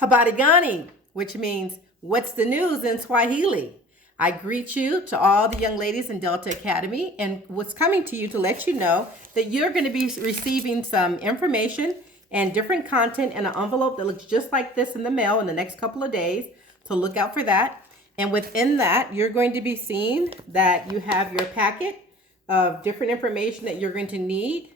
Habari gani, which means what's the news in Swahili. I greet you to all the young ladies in Delta Academy and what's coming to you to let you know that you're going to be receiving some information and different content in an envelope that looks just like this in the mail in the next couple of days. So look out for that. And within that, you're going to be seeing that you have your packet of different information that you're going to need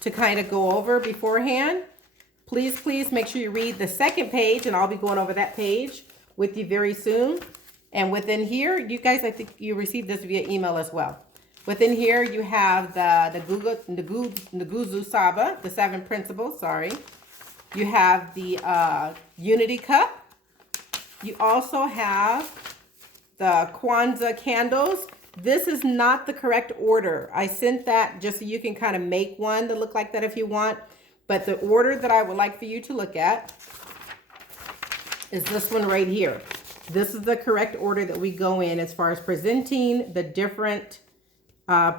to kind of go over beforehand. Please make sure you read the second page, and I'll be going over that page with you very soon. And within here, you guys, I think you received this via email as well. Within here, you have the Nguzu Saba, the 7 principles, sorry. You have the Unity Cup. You also have the Kwanzaa candles. This is not the correct order. I sent that just so you can kind of make one to look like that if you want. But the order that I would like for you to look at is this one right here. This is the correct order that we go in as far as presenting the different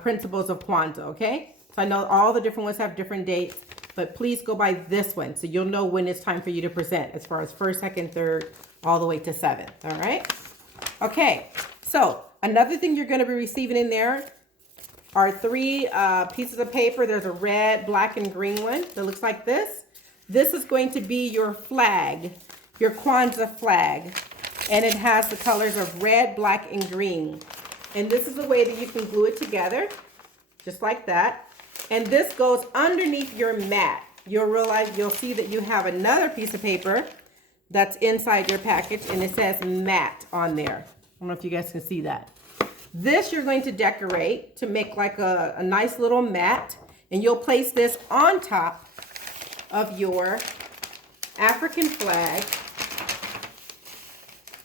principles of Kwanzaa, okay? So I know all the different ones have different dates, but please go by this one so you'll know when it's time for you to present as far as 1st, 2nd, 3rd, all the way to 7th, all right? Okay, so another thing you're gonna be receiving in there are 3 pieces of paper. There's a red, black, and green one that looks like this. This is going to be your flag, your Kwanzaa flag. And it has the colors of red, black, and green. And this is the way that you can glue it together, just like that. And this goes underneath your mat. You'll see that you have another piece of paper that's inside your package, and it says mat on there. I don't know if you guys can see that. This you're going to decorate to make like a nice little mat, and you'll place this on top of your African flag.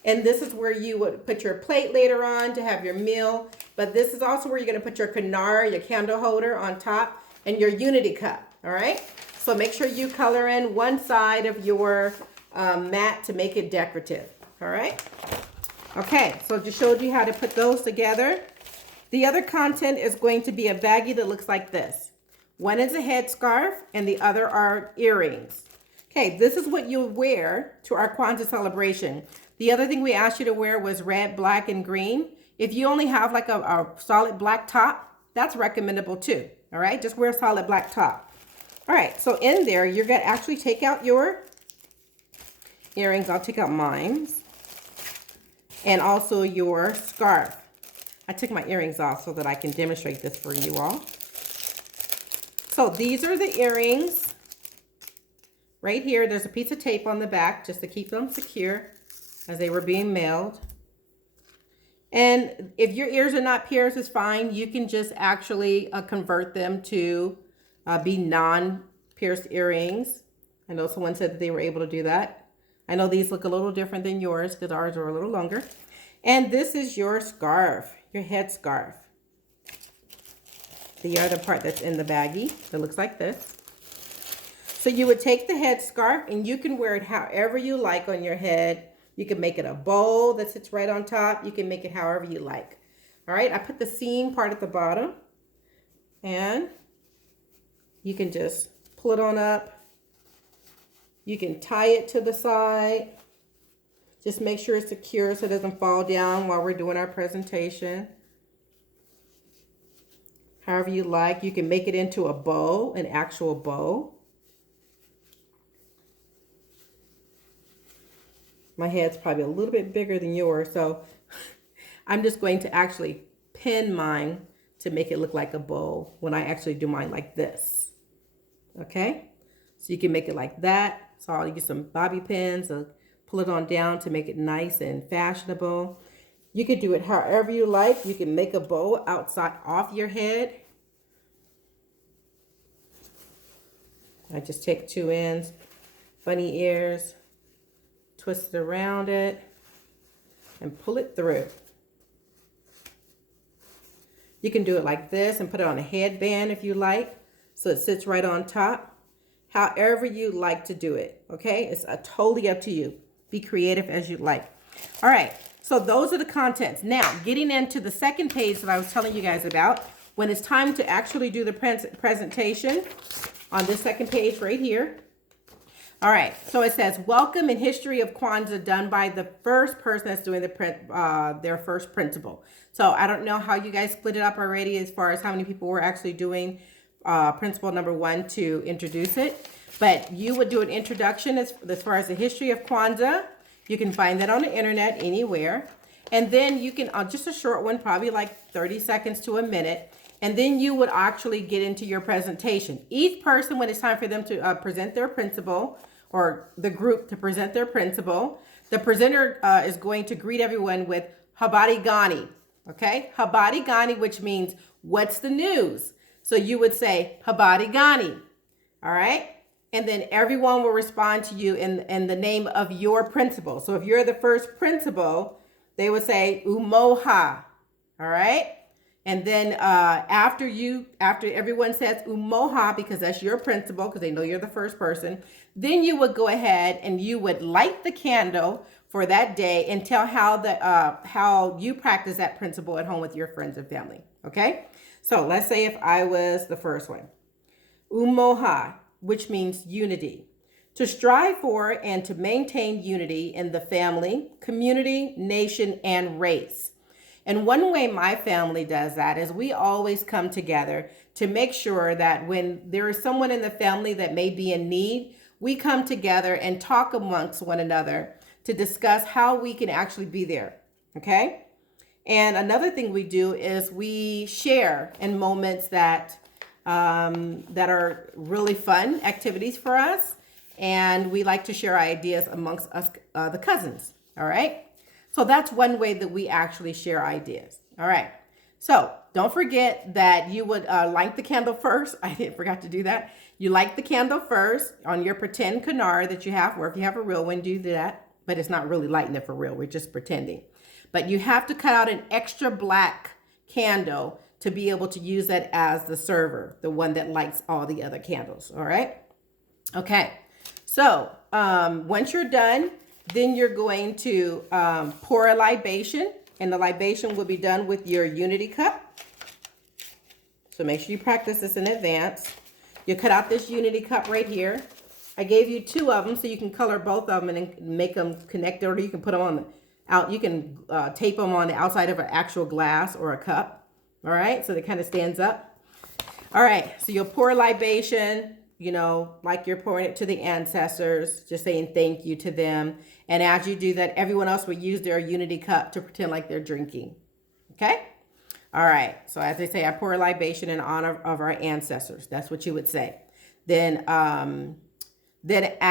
And this is where you would put your plate later on to have your meal. But this is also where you're going to put your kanar, your candle holder on top, and your Unity Cup, all right? So make sure you color in one side of your mat to make it decorative, all right? Okay, so just showed you how to put those together. The other content is going to be a baggie that looks like this. One is a headscarf, and the other are earrings. Okay, this is what you'll wear to our Kwanzaa celebration. The other thing we asked you to wear was red, black, and green. If you only have like a solid black top, that's recommendable too, all right? Just wear a solid black top. All right, so in there, you're gonna actually take out your earrings. I'll take out mine. And also your scarf. I took my earrings off so that I can demonstrate this for you all. So these are the earrings. Right here, there's a piece of tape on the back just to keep them secure as they were being mailed. And if your ears are not pierced, it's fine. You can just actually convert them to be non-pierced earrings. I know someone said that they were able to do that. I know these look a little different than yours because ours are a little longer. And this is your scarf, your head scarf. The other part that's in the baggie that looks like this. So you would take the head scarf and you can wear it however you like on your head. You can make it a bow that sits right on top. You can make it however you like. All right, I put the seam part at the bottom. And you can just pull it on up. You can tie it to the side. Just make sure it's secure so it doesn't fall down while we're doing our presentation. However you like. You can make it into a bow, an actual bow. My head's probably a little bit bigger than yours, so I'm just going to actually pin mine to make it look like a bow when I actually do mine like this. Okay? So you can make it like that. So I'll use some bobby pins, pull it on down to make it nice and fashionable. You could do it however you like. You can make a bow outside off your head. I just take 2 ends, bunny ears, twist it around it, and pull it through. You can do it like this and put it on a headband if you like, so it sits right on top. However you like to do it, okay? It's totally up to you. Be creative as you like. All right, so those are the contents. Now, getting into the second page that I was telling you guys about, when it's time to actually do the presentation on this second page right here, All right, so it says, welcome and history of Kwanzaa done by the first person that's doing their first principle. So I don't know how you guys split it up already as far as how many people were actually doing principle number 1 to introduce it. But you would do an introduction as far as the history of Kwanzaa. You can find that on the internet anywhere. And then you can, just a short one, probably like 30 seconds to a minute. And then you would actually get into your presentation. Each person, when it's time for them to present their principle, or the group to present their principle, the presenter is going to greet everyone with Habari Gani, okay? Habari Gani, which means, what's the news? So you would say, Habari Gani, all right? And then everyone will respond to you in the name of your principle. So if you're the first principle, they would say, Umoha, all right? And then after everyone says Umoha, because that's your principle, because they know you're the first person, then you would go ahead and you would light the candle for that day and tell how you practice that principle at home with your friends and family. Okay? So let's say if I was the first one. Umoha, which means unity. To strive for and to maintain unity in the family, community, nation, and race. And one way my family does that is we always come together to make sure that when there is someone in the family that may be in need, we come together and talk amongst one another to discuss how we can actually be there, okay? And another thing we do is we share in moments that are really fun activities for us, and we like to share ideas amongst us, the cousins, all right? So that's one way that we actually share ideas. All right. So don't forget that you would light the candle first. I forgot to do that. You light the candle first on your pretend canard that you have, or if you have a real one, do that. But it's not really lighting it for real. We're just pretending. But you have to cut out an extra black candle to be able to use that as the server, the one that lights all the other candles. All right. Okay. So once you're done, then you're going to pour a libation, and the libation will be done with your unity cup. So make sure you practice this in advance. You cut out this unity cup right here. I gave you 2 of them so you can color both of them and make them connected, or you can put them on you can tape them on the outside of an actual glass or a cup. All right, so it kind of stands up. All right, so you'll pour a libation, you know, like you're pouring it to the ancestors, just saying thank you to them. And as you do that, everyone else will use their unity cup to pretend like they're drinking. Okay? All right. So as they say, I pour a libation in honor of our ancestors. That's what you would say. Then at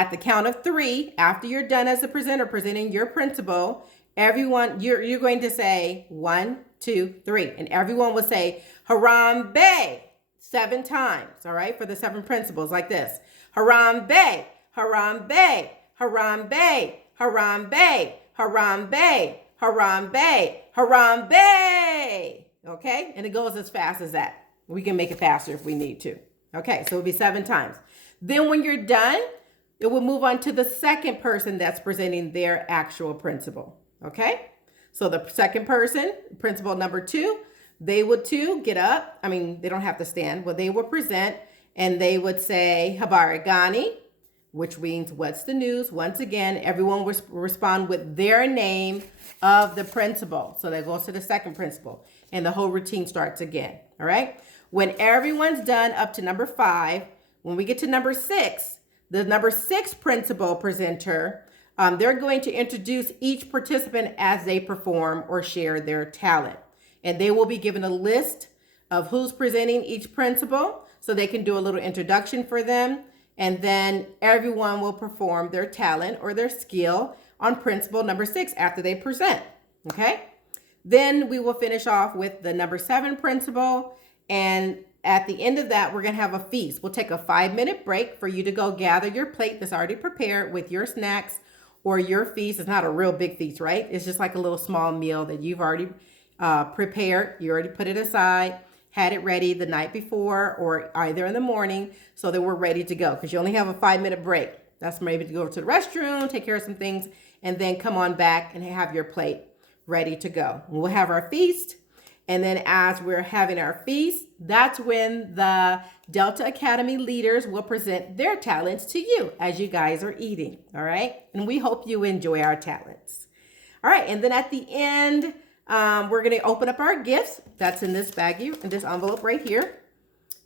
the count of 3, after you're done as a presenter presenting your principle, everyone, you're going to say 1, 2, 3. And everyone will say, Harambe, 7 times, all right, for the 7 principles like this. Harambe, Harambe, Harambe, Harambe, Harambe, Harambe, Harambe. Okay, and it goes as fast as that. We can make it faster if we need to. Okay, so it'll be 7 times. Then when you're done, it will move on to the second person that's presenting their actual principle. Okay, so the second person, principle number 2, they would too get up. I mean, they don't have to stand. Well, they would present and they would say Habari Gani, which means what's the news. Once again, everyone will respond with their name of the principle. So that goes to the second principle and the whole routine starts again. All right. When everyone's done up to number 5, when we get to number 6, the number 6 principle presenter, they're going to introduce each participant as they perform or share their talent. And they will be given a list of who's presenting each principle so they can do a little introduction for them. And then everyone will perform their talent or their skill on principle number 6 after they present. Okay. Then we will finish off with the number 7 principle. And at the end of that, we're going to have a feast. We'll take a 5-minute break for you to go gather your plate that's already prepared with your snacks or your feast. It's not a real big feast, right? It's just like a little small meal that you've already prepared. You already put it aside, had it ready the night before or either in the morning so that we're ready to go, because you only have a 5-minute break. That's maybe to go to the restroom, take care of some things, and then come on back and have your plate ready to go. We'll have our feast, And then as we're having our feast, that's when the Delta Academy leaders will present their talents to you as you guys are eating. All right. And we hope you enjoy our talents. All right. And then at the end, we're going to open up our gifts. That's in this baggie, in this envelope right here.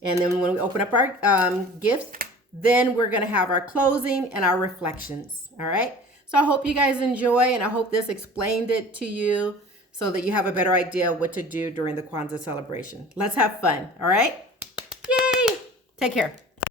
And then when we open up our gifts, then we're going to have our closing and our reflections. All right. So I hope you guys enjoy, and I hope this explained it to you so that you have a better idea of what to do during the Kwanzaa celebration. Let's have fun. All right. Yay. Take care.